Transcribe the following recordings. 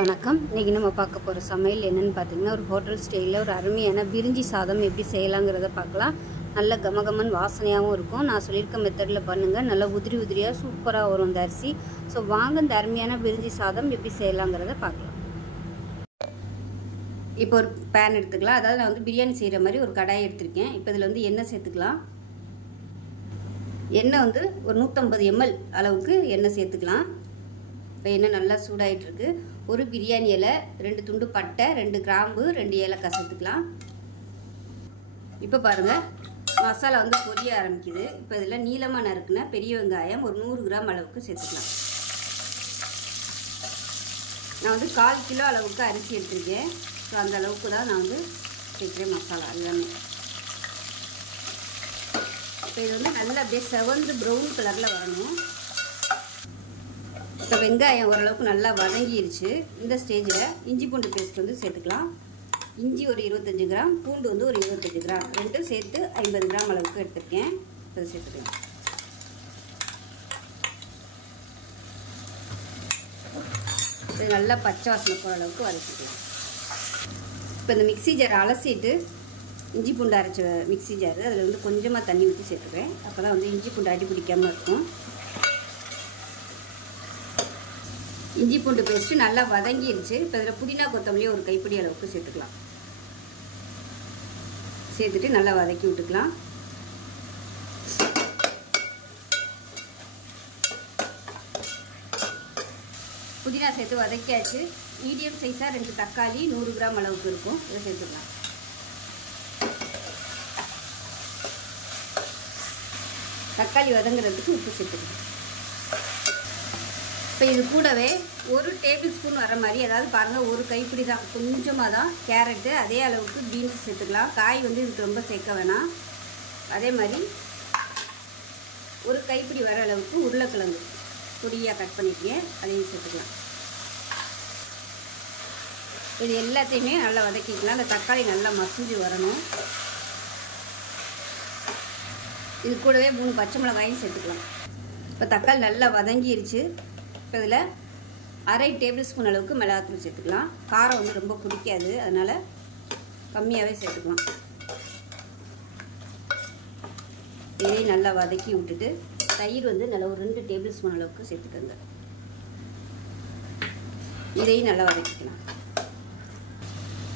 வணக்கம். இன்றைக்கி நம்ம பார்க்க போகிற சமையல் என்னென்னு பார்த்தீங்கன்னா, ஒரு ஹோட்டல் ஸ்டைலில் ஒரு அருமையான பிரிஞ்சி சாதம் எப்படி செய்யலாங்கிறத பார்க்கலாம். நல்ல கமகமன் வாசனையாகவும் இருக்கும். நான் சொல்லியிருக்க மெத்தடில் பண்ணுங்கள். நல்லா உதிரி உதிரியாக சூப்பராக வரும் இந்த அரிசி. ஸோ வாங்க இந்த அருமையான பிரிஞ்சி சாதம் எப்படி செய்யலாங்கிறத பார்க்கலாம். இப்போ ஒரு பேன் எடுத்துக்கலாம். அதாவது நான் பிரியாணி செய்கிற மாதிரி ஒரு கடாய் எடுத்திருக்கேன். இப்போ இதில் எண்ணெய் சேர்த்துக்கலாம். எண்ணெய் ஒரு 150 ml அளவுக்கு எண்ணெய் சேர்த்துக்கலாம். இப்போ எண்ணெய் நல்லா சூடாகிட்டுருக்கு. ஒரு பிரியாணி இலை, 2 துண்டு பட்டை, 2 கிராம்பு, 2 ஏலக்காய் சேர்த்துக்கலாம். இப்போ பாருங்கள், மசாலா பொரிய ஆரம்பிக்குது. இப்போ இதில் நீளமாக நறுக்குன பெரிய வெங்காயம் ஒரு 100 கிராம் அளவுக்கு சேர்த்துக்கலாம். நான் 1/4 கிலோ அளவுக்கு அரிசி எடுத்துருக்கேன். ஸோ அந்த அளவுக்கு தான் நான் சேர்க்குறேன் மசாலா எல்லாமே. இப்போ இது நல்லா அப்படியே செவந்து ப்ரௌன் கலரில் வரணும். இப்போ வெங்காயம் ஓரளவுக்கு நல்லா வதங்கிருச்சு. இந்த ஸ்டேஜில் இஞ்சி பூண்டு பேஸ்ட் சேர்த்துக்கலாம். இஞ்சி ஒரு 25 கிராம், பூண்டு ஒரு 25 கிராம், ரெண்டும் சேர்த்து 50 கிராம் அளவுக்கு எடுத்துருக்கேன். அதை சேர்த்துக்கலாம். இது நல்லா பச்சை வாசனை போகிற அளவுக்கு வதக்கிக்கலாம். இப்போ இந்த மிக்ஸி ஜார் அலசிட்டு இஞ்சி பூண்டு அரைச்ச மிக்ஸி ஜார் அதில் கொஞ்சமாக தண்ணி ஊற்றி சேர்த்துக்கிறேன். அப்போ தான் இஞ்சி பூண்டு அடி பிடிக்காமல் இருக்கும். இஞ்சி பூண்டு பேஸ்ட்டு நல்லா வதங்கிருச்சு. இப்போ இதில் புதினா கொத்தமல்லி ஒரு கைப்பிடி அளவுக்கு சேர்த்துக்கலாம். சேர்த்துட்டு நல்லா வதக்கி விட்டுக்கலாம். புதினா சேர்த்து வதக்கியாச்சு. மீடியம் சைஸாக 2 தக்காளி 100 கிராம் அளவுக்கு இருக்கும். இதை சேர்த்துக்கலாம். தக்காளி வதங்குறதுக்கு உப்பு சேர்த்துக்கலாம். இப்போ இது கூடவே 1 டேபிள் ஸ்பூன் வர மாதிரி, அதாவது பாருங்கள் ஒரு கைப்பிடி தான், கொஞ்சமாக தான் கேரட்டு, அதே அளவுக்கு பீன்ஸ் சேர்த்துக்கலாம். காய் இதுக்கு ரொம்ப சேர்க்க வேணாம். அதே மாதிரி ஒரு கைப்பிடி வர அளவுக்கு உருளைக்கிழங்கு பொடியாக கட் பண்ணிக்கங்க, அதையும் சேர்த்துக்கலாம். இது எல்லாத்தையுமே நல்லா வதக்கிக்கலாம். அந்த தக்காளி நல்லா மசிஞ்சு வரணும். இது கூடவே 3 பச்சை மிளகாயும் சேர்த்துக்கலாம். இப்போ தக்காளி நல்லா வதங்கிருச்சு. இப்போ இதில் 1/2 டேபிள் ஸ்பூன் அளவுக்கு மிளகாத்தூள் சேர்த்துக்கலாம். காரம் ரொம்ப பிடிக்காது, அதனால் கம்மியாகவே சேர்த்துக்கலாம். இதையும் நல்லா வதக்கி விட்டுட்டு தயிர் நல்லா ஒரு 2 டேபிள் ஸ்பூன் அளவுக்கு சேர்த்துக்கோங்க. இதையும் நல்லா வதக்கிக்கலாம்.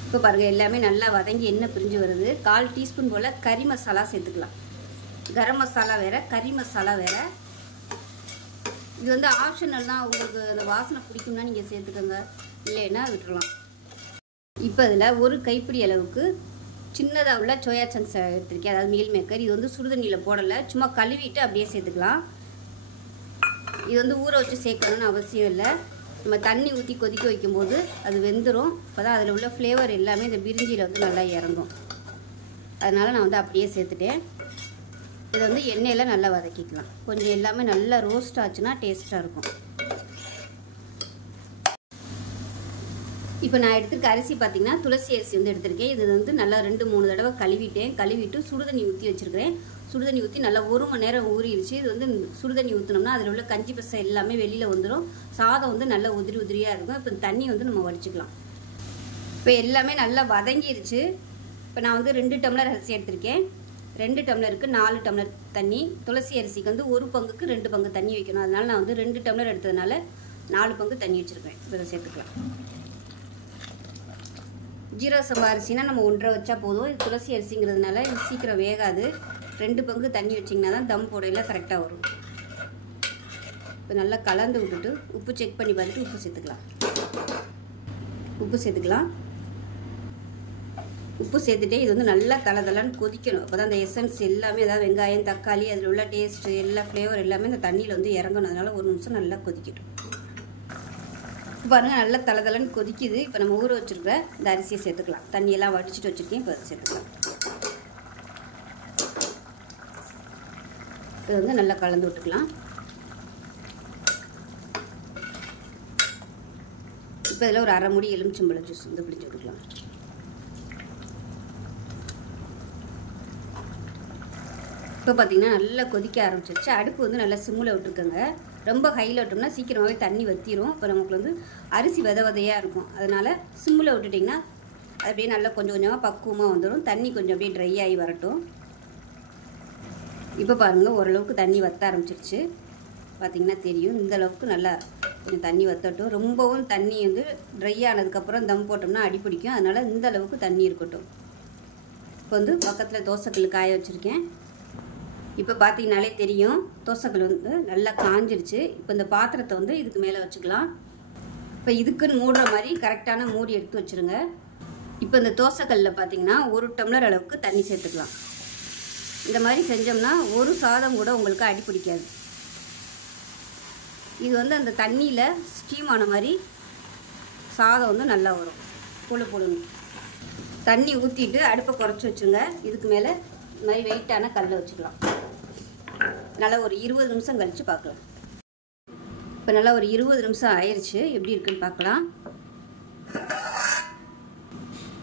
இப்போ பாருங்கள், எல்லாமே நல்லா வதங்கி எண்ணெய் பிரிஞ்சு வருது. 1/4 டீஸ்பூன் போல் கறி மசாலா சேர்த்துக்கலாம். கரம் மசாலா வேறு, கறி மசாலா வேறு. இது ஆப்ஷனல் தான். உங்களுக்கு அந்த வாசனை பிடிக்கும்னா நீங்கள் சேர்த்துக்கோங்க, இல்லைன்னா விட்டுறலாம். இப்போ இதில் ஒரு கைப்பிடி அளவுக்கு சின்னதாக உள்ள சோயா சங்க்ஸ் எடுத்துருக்கேன், அதாவது மீல் மேக்கர். இது சுடுதண்ணியில் போடலை, சும்மா கழுவிட்டு அப்படியே சேர்த்துக்கலாம். இது ஊற வச்சு சேர்க்கணும்னு அவசியம் இல்லை. நம்ம தண்ணி ஊற்றி கொதிக்க வைக்கும்போது அது வெந்துடும். அப்போ தான் அதில் உள்ள ஃப்ளேவர் எல்லாமே இந்த பிரிஞ்சியில் நல்லா இறங்கும். அதனால் நான் அப்படியே சேர்த்துட்டேன். இதை எண்ணெயில் நல்லா வதக்கிக்கலாம். கொஞ்சம் எல்லாமே நல்லா ரோஸ்ட் ஆச்சுன்னா டேஸ்ட்டாக இருக்கும். இப்போ நான் எடுத்துருக்க அரிசி பார்த்திங்கன்னா துளசி அரிசி எடுத்திருக்கேன். இது நல்லா 2-3 தடவை கழுவிட்டு சுடுதண்ணி ஊற்றி வச்சுருக்கிறேன். சுடுதண்ணி ஊற்றி நல்லா 1 மணி நேரம் ஊறிடுச்சு. இது சுடுதண்ணி ஊற்றினோம்னா அதில் உள்ள கஞ்சி பசை எல்லாமே வெளியில் வந்துடும். சாதம் நல்லா உதிரி உதிரியாக இருக்கும். இப்போ தண்ணி நம்ம வடிச்சுக்கலாம். இப்போ எல்லாமே நல்லா வதங்கிருச்சு. இப்போ நான் 2 டம்ளர் அரிசி எடுத்திருக்கேன். 2 டம்ளருக்கு 4 டம்ளர் தண்ணி. துளசி அரிசிக்கு 1 பங்குக்கு 2 பங்கு தண்ணி வைக்கணும். அதனால் நான் 2 டம்ளர் எடுத்ததுனால 4 பங்கு தண்ணி வச்சுருக்கேன். இதை சேர்த்துக்கலாம். ஜீரக சம்பா அரிசினா நம்ம 1.5 வச்சா போதும். இது துளசி அரிசிங்கிறதுனால இது சீக்கிரம் வேகாது. 2 பங்கு தண்ணி வச்சிங்கன்னா தான் தம் போடையில் கரெக்டாக வரும். இப்போ நல்லா கலந்து விட்டுட்டு உப்பு செக் பண்ணி பார்த்துட்டு உப்பு சேர்த்துக்கலாம். உப்பு சேர்த்துட்டே இது நல்லா தளதளன்னு கொதிக்கணும். அப்போ தான் அந்த எசன்ஸ் எல்லாமே, அதாவது வெங்காயம், தக்காளி, அதில் உள்ள டேஸ்ட்டு எல்லா ஃப்ளேவர் எல்லாமே இந்த தண்ணியில் இறங்கணும். அதனால் 1 நிமிஷம் நல்லா கொதிக்கட்டும். இப்போ பாருங்கள், நல்லா தளதளன்னு கொதிக்குது. இப்போ நம்ம ஊற வச்சுருக்க இந்த அரிசியை சேர்த்துக்கலாம். தண்ணியெல்லாம் வடிச்சிட்டு வச்சுருக்கேன். இப்போ அதை சேர்த்துக்கலாம். இது நல்லா கலந்து விட்டுக்கலாம். இப்போ இதில் ஒரு 1/2 மூடி எலுமிச்சம்பழம் ஜூஸ் பிடிச்சி விட்டுக்கலாம். இப்போ பார்த்தீங்கன்னா நல்லா கொதிக்க ஆரம்பிச்சிருச்சு. அடுப்பு நல்லா சிம்மில் விட்டுருக்கோங்க. ரொம்ப ஹையில் விட்டோம்னா சீக்கிரமாகவே தண்ணி வற்றிடும். இப்போ நமக்கு வந்து அரிசி விதையாக இருக்கும். அதனால் சிம்மில் விட்டுட்டிங்கன்னா அது அப்படியே நல்லா கொஞ்சம் கொஞ்சமாக பக்குவமாக வந்துடும். தண்ணி கொஞ்சம் அப்படியே ட்ரை ஆகி வரட்டும். இப்போ பாருங்கள், ஓரளவுக்கு தண்ணி வற்ற ஆரம்பிச்சிருச்சு. பார்த்திங்கன்னா தெரியும். இந்த அளவுக்கு நல்லா கொஞ்சம் தண்ணி வற்றட்டும். ரொம்பவும் தண்ணி வந்து ட்ரை ஆனதுக்கப்புறம் தம் போட்டோம்னா அடி பிடிக்கும். அதனால் இந்த அளவுக்கு தண்ணி இருக்கட்டும். இப்போ வந்து பக்கத்தில் தோசைக்கல் காய வச்சுருக்கேன். இப்போ பார்த்தீங்கனாலே தெரியும், தோசைக்கல் வந்து நல்லா காஞ்சிருச்சு. இப்போ இந்த பாத்திரத்தை வந்து இதுக்கு மேலே வச்சுக்கலாம். இப்போ இதுக்குன்னு மூடுற மாதிரி கரெக்டான மூடி எடுத்து வச்சுருங்க. இப்போ இந்த தோசைக்கல்லில் பார்த்தீங்கன்னா 1 டம்ளர் அளவுக்கு தண்ணி சேர்த்துக்கலாம். இந்த மாதிரி செஞ்சோம்னா ஒரு சாதம் கூட உங்களுக்கு அடி பிடிக்காது. இது வந்து அந்த தண்ணியில் ஸ்டீம் ஆன மாதிரி சாதம் வந்து நல்லா வரும். புழு புழுன்னு தண்ணி ஊற்றிட்டு அடுப்பை குறைச்சி வச்சுருங்க. இதுக்கு மேலே இந்த மாதிரி வெயிட்டான கல்லை வச்சுக்கலாம். நல்லா ஒரு 20 நிமிஷம் கழித்து பார்க்கலாம். இப்போ நல்லா ஒரு 20 நிமிஷம் ஆயிடுச்சு. எப்படி இருக்குன்னு பார்க்கலாம்.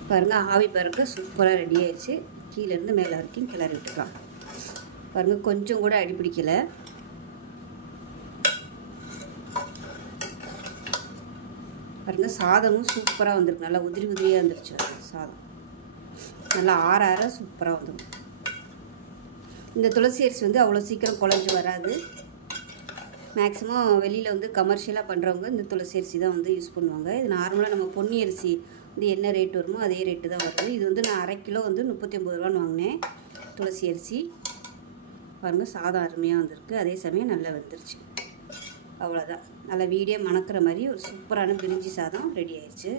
பாருங்கள், ஆவி பறக்க சூப்பராக ரெடி ஆயிடுச்சு. கீழேருந்து மேலே வரைக்கும் கிளறி விட்டுக்கலாம். பாருங்கள், கொஞ்சம் கூட அடி பிடிக்கலை. பாருங்கள், சாதமும் சூப்பராக வந்துருக்கு. நல்லா உதிரி உதிரியாக வந்துருச்சு சாதம். நல்லா ஆற ஆற சூப்பராக வந்துடும். இந்த துளசி அரிசி வந்து அவ்வளோ சீக்கிரம் குழஞ்சி வராது. மேக்ஸிமம் வெளியில் வந்து கமர்ஷியலாக பண்ணுறவங்க இந்த துளசி அரிசி தான் வந்து யூஸ் பண்ணுவாங்க. இது நார்மலாக நம்ம பொன்னி அரிசி வந்து என்ன ரேட் வருமோ அதே ரேட்டு தான் வருது. இது வந்து நான் 1/2 கிலோ வந்து 39 ரூபான்னு வாங்கினேன் துளசி அரிசி. பாருங்கள், சாதம் அருமையாக வந்திருக்கு. அதே சமயம் நல்லா வந்துருச்சு. அவ்வளோதான். நல்லா வீடியோ மணக்கிற மாதிரி ஒரு சூப்பரான பிரிஞ்சி சாதம் ரெடி ஆயிடுச்சு.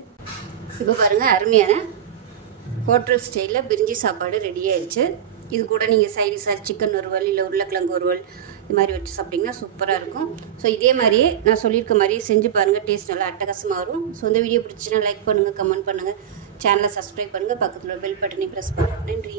இப்போ பாருங்கள், அருமையான ஹோட்டல் ஸ்டைலில் பிரிஞ்சி சாப்பாடு ரெடி ஆயிடுச்சு. இது கூட நீங்கள் சைடிஷாக சிக்கன் வறுவல் இல்லை உருளைக்கிழங்கு வறுவல் இது மாதிரி வச்சு சாப்பிட்டிங்கன்னா சூப்பராக இருக்கும். ஸோ இதே மாதிரியே நான் சொல்லியிருக்க மாதிரியே செஞ்சு பாருங்கள். டேஸ்ட் நல்லா அட்டகாசமாக வரும். ஸோ இந்த வீடியோ பிடிச்சின்னா லைக் பண்ணுங்கள், கமெண்ட் பண்ணுங்கள், சேனலை சப்ஸ்கிரைப் பண்ணுங்கள், பக்கத்தில் பெல் பட்டனை ப்ரெஸ் பண்ணுங்கள். நன்றி.